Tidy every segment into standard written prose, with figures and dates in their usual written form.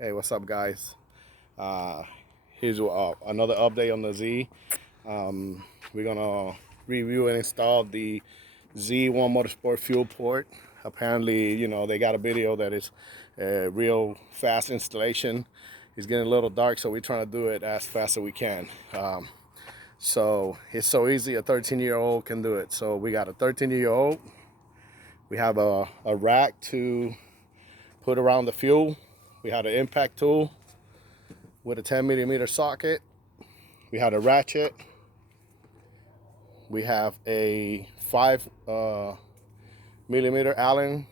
Hey, what's up, guys? Uh, here's another update on the Z. We're gonna review and install the Z1 Motorsport fuel port. Apparently, they got a video that is a real fast installation. It's getting a little dark, so we're trying to do it as fast as we can. So it's so easy, a 13-year-old can do it. So we got a 13-year-old. We have a rack to put around the fuel. We have an impact tool with a 10 millimeter socket. We have a ratchet. We have a 5 millimeter Allen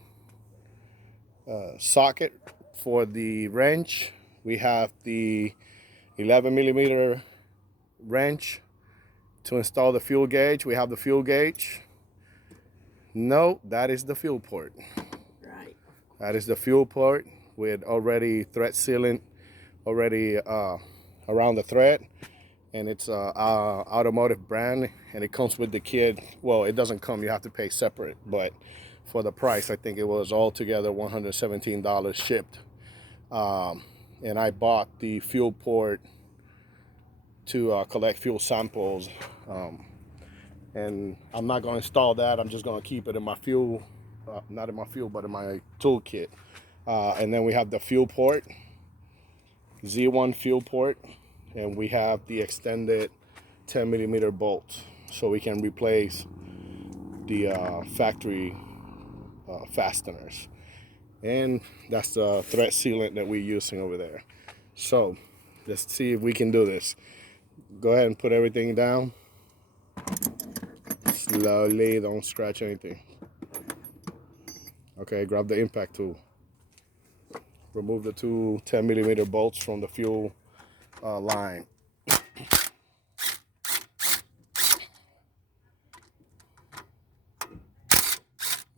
socket for the wrench. We have the 11 millimeter wrench to install the fuel gauge. We have the fuel gauge. No, that is the fuel port. Right. That is the fuel port with already thread sealant already around the thread, and it's automotive brand, and it comes with the kit. Well, it doesn't come, you have to pay separate, but for the price, I think it was altogether $117 shipped. And I bought the fuel port to collect fuel samples, and I'm not going to install that. I'm just going to keep it in my fuel, not in my fuel, but in my toolkit. And then we have the fuel port, Z1 fuel port, and we have the extended 10 millimeter bolt, so we can replace the factory fasteners. And that's the thread sealant that we're using over there. So let's see if we can do this. Go ahead and put everything down. Slowly, don't scratch anything. Okay, grab the impact tool. Remove the two 10 millimeter bolts from the fuel line.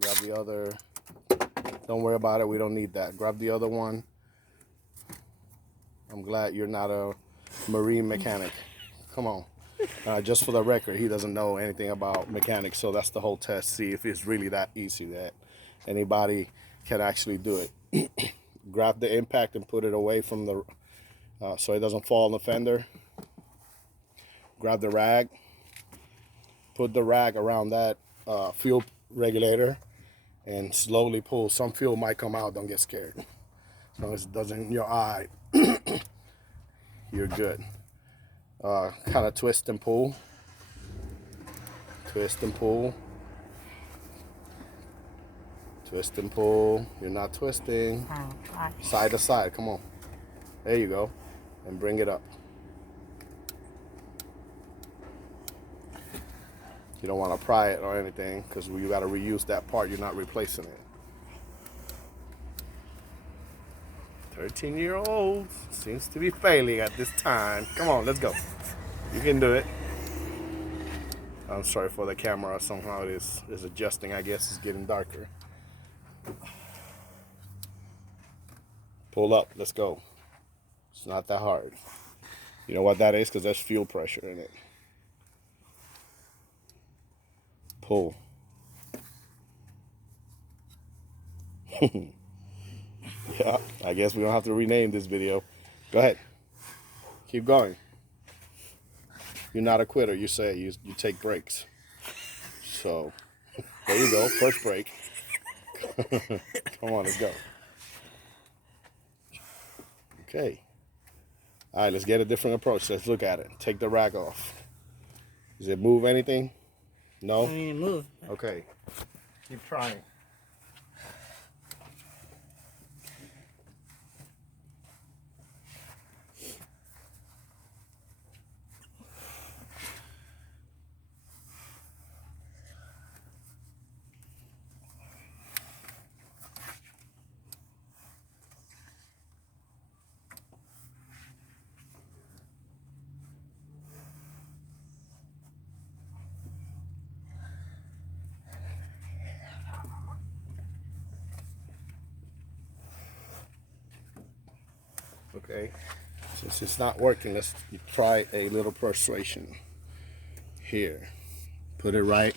Grab the other. Don't worry about it, we don't need that. Grab the other one. I'm glad you're not a marine mechanic. Come on. Just for the record, he doesn't know anything about mechanics, so that's the whole test. See if it's really that easy that anybody can actually do it. Grab the impact and put it away from the, so it doesn't fall on the fender. Grab the rag. Put the rag around that fuel regulator and slowly pull. Some fuel might come out, don't get scared. As long as it doesn't in your eye, you're good. Kind of twist and pull. Twist and pull. Twist and pull. You're not twisting. Side to side, come on. There you go. And bring it up. You don't want to pry it or anything, because you got to reuse that part. You're not replacing it. 13-year-old seems to be failing at this time. Come on, let's go. You can do it. I'm sorry for the camera. Somehow it is adjusting. I guess it's getting darker. Pull up. Let's go. It's not that hard. You know what that is? Because there's fuel pressure in it. Pull. Yeah, I guess we're going to have to rename this video. Go ahead. Keep going. You're not a quitter. You say you take breaks. So, there you go. First break. Come on, let's go. Okay. All right, let's get a different approach. Let's look at it. Take the rack off. Does it move anything? No? I mean, move. Okay. Keep trying. Okay, since it's not working, let's try a little persuasion here. Put it right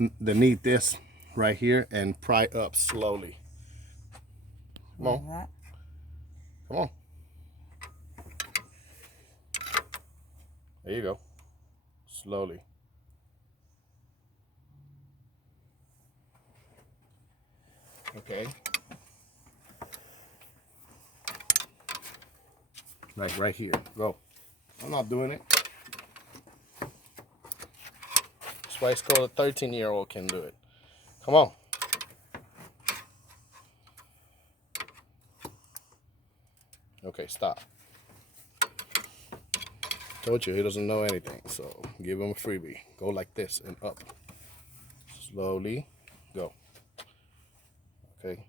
underneath this right here and pry up slowly. Come on. Come on. There you go. Slowly. Okay. Like right here. Go. I'm not doing it. That's why it's called a 13-year-old can do it. Come on. Okay, stop. Told you he doesn't know anything, so give him a freebie. Go like this and up. Slowly. Go. Okay.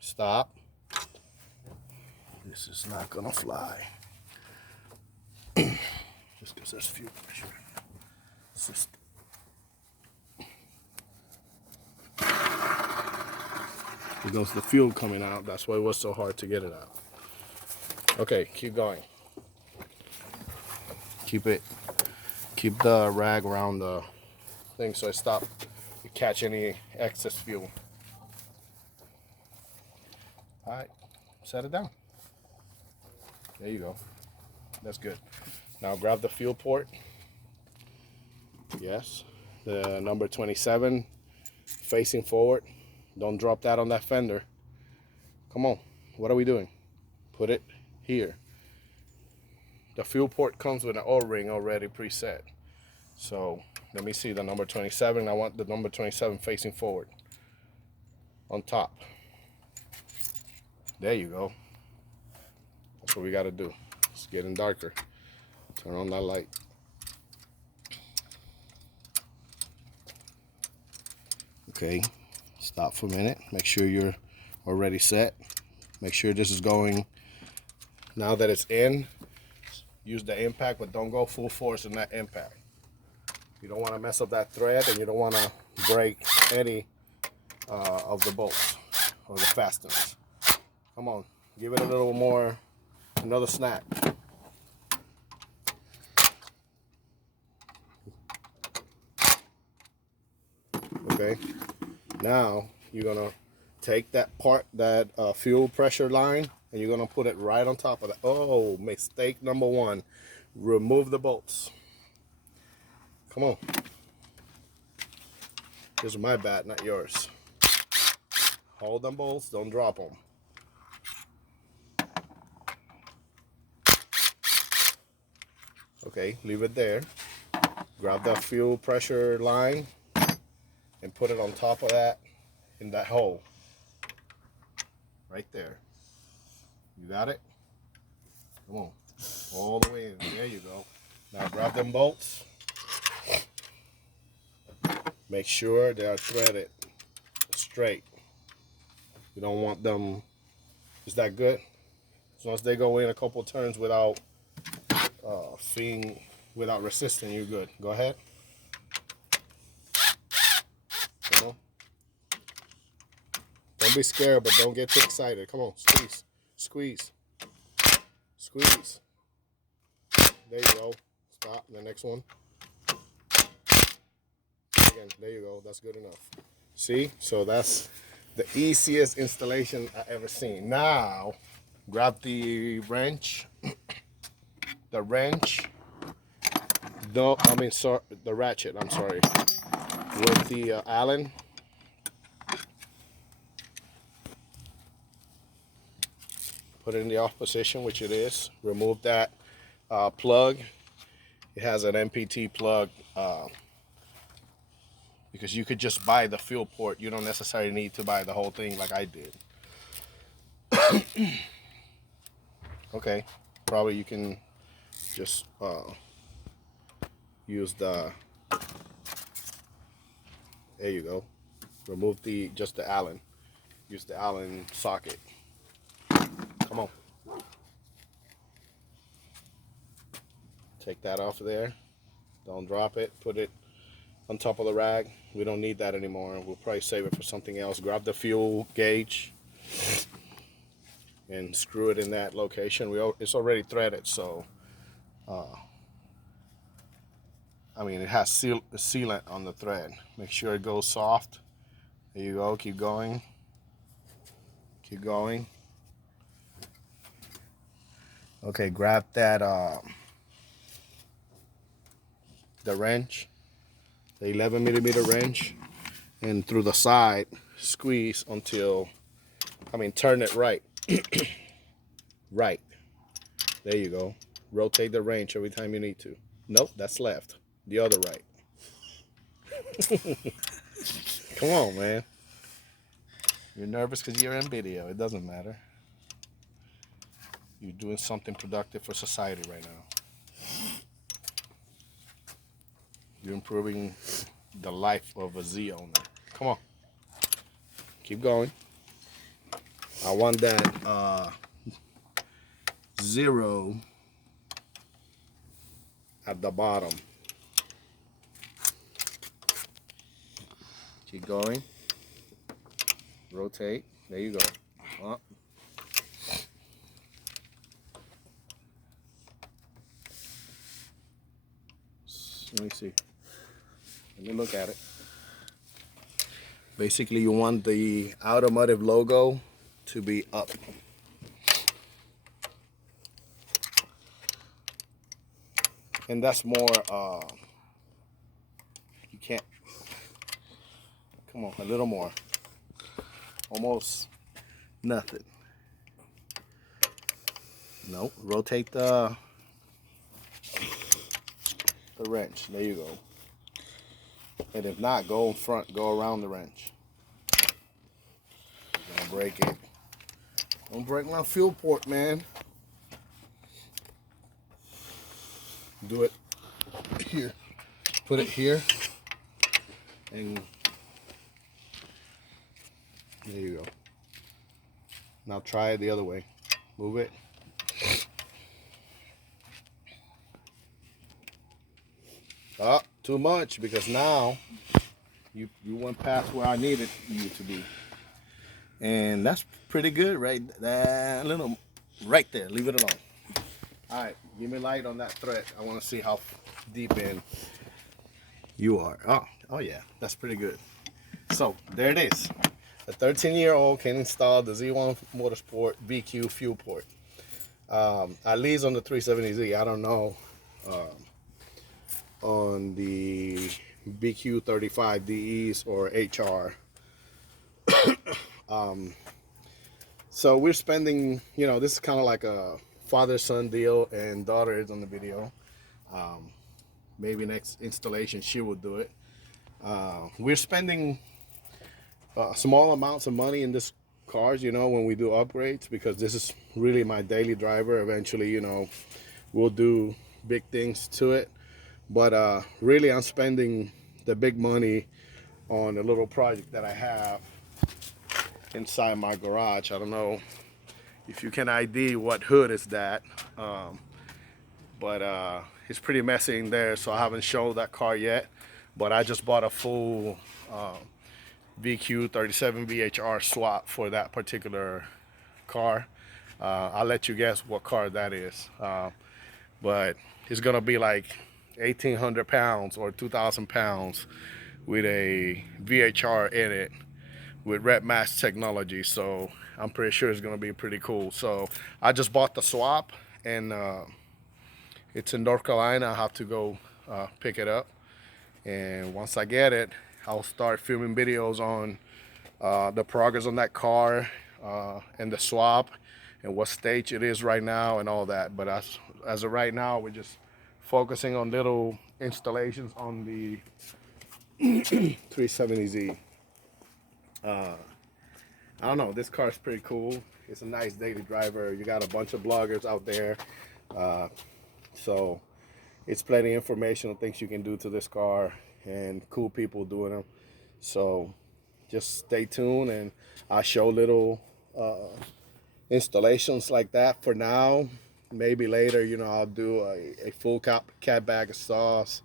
Stop. This is not gonna fly. Just because there's fuel pressure. System. Because the fuel coming out, that's why it was so hard to get it out. Okay, keep going. Keep the rag around the thing so it stop you catch any excess fuel. All right, set it down. There you go. That's good. Now grab the fuel port. Yes, the number 27 facing forward. Don't drop that on that fender. Come on, what are we doing? Put it here. The fuel port comes with an O-ring already preset. So let me see the number 27. I want the number 27 facing forward on top. There you go. That's what we got to do. It's getting darker. Turn on that light. Okay, stop for a minute. Make sure you're already set. Make sure this is going. Now that it's in, use the impact, but don't go full force in that impact. You don't want to mess up that thread, and you don't want to break any of the bolts or the fasteners. Come on, give it a little more, another snap. Okay, now you're gonna take that part, that fuel pressure line, and you're gonna put it right on top of that. Oh, mistake number one. Remove the bolts. Come on. This is my bad, not yours. Hold them bolts, don't drop them. Okay, leave it there. Grab that fuel pressure line and put it on top of that in that hole. Right there. You got it? Come on. All the way in. There you go. Now grab them bolts. Make sure they are threaded straight. You don't want them. Is that good? As long as they go in a couple turns without without resisting, you're good. Go ahead. Come on. Don't be scared, but don't get too excited. Come on, squeeze, squeeze, squeeze. There you go. Stop. The next one. Again, there you go. That's good enough. See? So that's the easiest installation I ever seen. Now, grab the wrench. The wrench. No, I mean, sorry, the ratchet. I'm sorry. With the Allen. Put it in the off position, which it is. Remove that plug. It has an MPT plug because you could just buy the fuel port. You don't necessarily need to buy the whole thing like I did. Okay, probably you can just use the. There you go. Remove just the Allen. Use the Allen socket. Come on. Take that off of there. Don't drop it. Put it on top of the rag. We don't need that anymore. We'll probably save it for something else. Grab the fuel gauge and screw it in that location. It's already threaded, so I mean, it has sealant on the thread. Make sure it goes soft. There you go. Keep going. Keep going. Okay, grab that the wrench, the 11 millimeter wrench, and through the side squeeze until, turn it right. Right. There you go. Rotate the wrench every time you need to. Nope, that's left. The other right. Come on, man. You're nervous because you're in video. It doesn't matter. You're doing something productive for society right now. You're improving the life of a Z owner. Come on. Keep going. I want that 0 at the bottom. Keep going. Rotate. There you go. Up. Let me see. Let me look at it. Basically, you want the automotive logo to be up. And that's more, you can't, come on, a little more. Almost nothing. Nope, rotate the wrench. There you go. And if not, go in front, go around the wrench. You're gonna break it. Don't break my fuel port, man. Do it here. Put it here. And there you go. Now try it the other way. Move it. Oh, too much, because now you went past where I needed you to be. And that's pretty good, right? That little right there. Leave it alone. All right, give me light on that thread. I want to see how deep in you are. Oh yeah, that's pretty good. So there it is. A 13-year-old can install the Z1 Motorsport BQ fuel port. At least on the 370Z. I don't know on the BQ35 DEs or HR. So we're spending, this is kind of like a father-son deal, and daughter is on the video. Maybe next installation she will do it. We're spending small amounts of money in this cars, when we do upgrades, because this is really my daily driver. Eventually, we'll do big things to it. But really, I'm spending the big money on a little project that I have inside my garage. I don't know if you can ID what hood is that, but it's pretty messy in there, so I haven't shown that car yet. But I just bought a full VQ 37 VHR swap for that particular car. I'll let you guess what car that is, but it's gonna be like 1,800 pounds or 2,000 pounds with a VHR in it with red mask technology. So I'm pretty sure it's gonna be pretty cool. So I just bought the swap, and it's in North Carolina. I have to go pick it up, and once I get it, I'll start filming videos on the progress on that car and the swap and what stage it is right now and all that. But as of right now, we're just focusing on little installations on the 370Z. I don't know, this car is pretty cool. It's a nice daily driver. You got a bunch of bloggers out there, so it's plenty of information on things you can do to this car and cool people doing them. So just stay tuned, and I'll show little installations like that for now. Maybe later, I'll do a full cat bag of sauce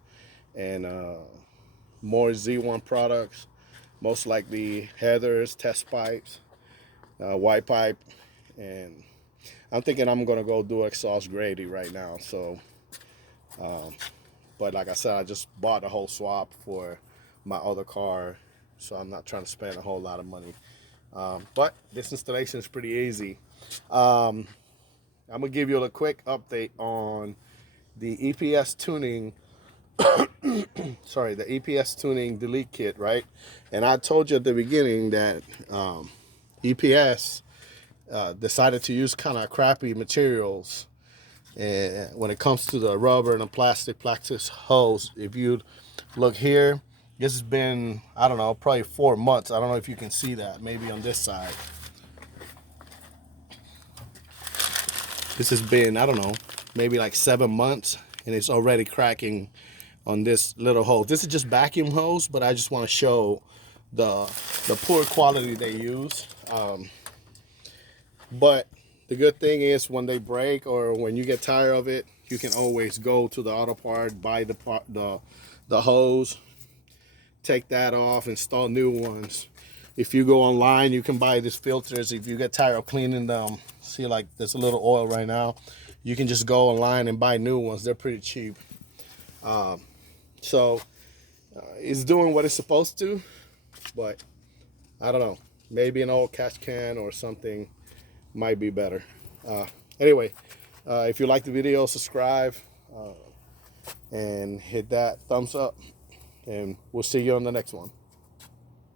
and more Z1 products, most likely headers, test pipes, white pipe, and I'm thinking I'm gonna go do exhaust Grady right now. So, but like I said, I just bought a whole swap for my other car, so I'm not trying to spend a whole lot of money. But this installation is pretty easy. I'm gonna give you a quick update on the EPS tuning. Sorry, the EPS tuning delete kit, right? And I told you at the beginning that EPS decided to use kind of crappy materials. And when it comes to the rubber and the plastic hose, if you look here, this has been, I don't know, probably 4 months. I don't know if you can see that, maybe on this side. This has been, I don't know, maybe like 7 months, and it's already cracking on this little hose. This is just vacuum hose, but I just want to show the poor quality they use. But the good thing is when they break or when you get tired of it, you can always go to the auto part, buy the hose, take that off, install new ones. If you go online, you can buy these filters. If you get tired of cleaning them, see, like there's a little oil right now, you can just go online and buy new ones. They're pretty cheap. So it's doing what it's supposed to, but I don't know, maybe an old catch can or something might be better. Anyway, if you like the video, subscribe and hit that thumbs up, and we'll see you on the next one.